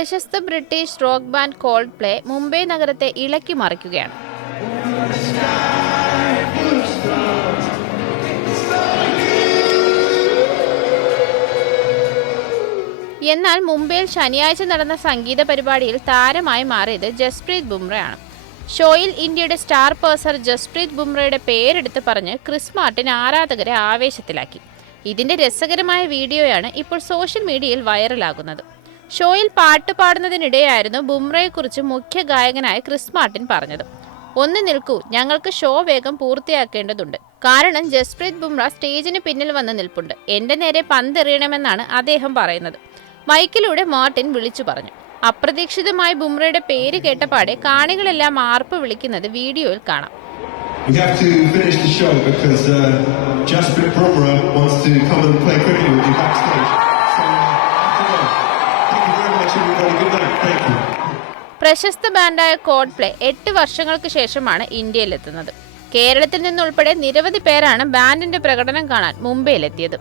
പ്രശസ്ത British rock band Coldplay Mumbai നഗരത്തെ ഇളക്കി മറിക്കുകയാണ്. എന്നാൽ മുംബൈയിൽ ശനിയാഴ്ച നടന്ന സംഗീത പരിപാടിയിൽ താരമായി മാറിയത് ജസ്പ്രീത് ബുംറയാണ്. ഷോയിൽ ഇന്ത്യയുടെ സ്റ്റാർ പേസർ ജസ്പ്രീത് ബുംറയുടെ പേരെടുത്ത് പറഞ്ഞ് ക്രിസ് മാർട്ടിൻ ആരാധകരെ ആവേശത്തിലാക്കി. ഇതിന്റെ രസകരമായ വീഡിയോയാണ് ഇപ്പോൾ സോഷ്യൽ മീഡിയയിൽ വൈറലാകുന്നത്. ഷോയിൽ പാട്ട് പാടുന്നതിനിടെയായിരുന്നു ബുംറയെക്കുറിച്ച് മുഖ്യ ഗായകനായ ക്രിസ് മാർട്ടിൻ പറഞ്ഞത്. ഒന്ന് നിൽക്കൂ, ഞങ്ങൾക്ക് ഷോ വേഗം പൂർത്തിയാക്കേണ്ടതുണ്ട്. കാരണം ജസ്പ്രീത് ബുംറ സ്റ്റേജിന് പിന്നിൽ വന്ന് നിൽപ്പുണ്ട്. എന്റെ നേരെ പന്തെറിയണമെന്നാണ് അദ്ദേഹം പറയുന്നത്. മൈക്കിലൂടെ മാർട്ടിൻ വിളിച്ചു പറഞ്ഞു. അപ്രതീക്ഷിതമായി ബുംറയുടെ പേര് കേട്ടപാടെ കാണികളെല്ലാം ആർപ്പ് വിളിക്കുന്നത് വീഡിയോയിൽ കാണാം. We have to finish the show because Jasprit Bumrah wants to come and play cricket with you backstage. So, thank you very much everybody. Good night. Thank you. പ്രശസ്ത ബാൻഡായ കോൾഡ്പ്ലേ 8 വർഷങ്ങൾക്ക് ശേഷമാണ് ഇന്ത്യയിലെത്തുന്നത്. കേരളത്തിൽ നിന്നുൾപ്പെടെ നിരവധി പേരാണ് ബാൻഡിന്റെ പ്രകടനം കാണാൻ മുംബൈയിലെത്തിയത്.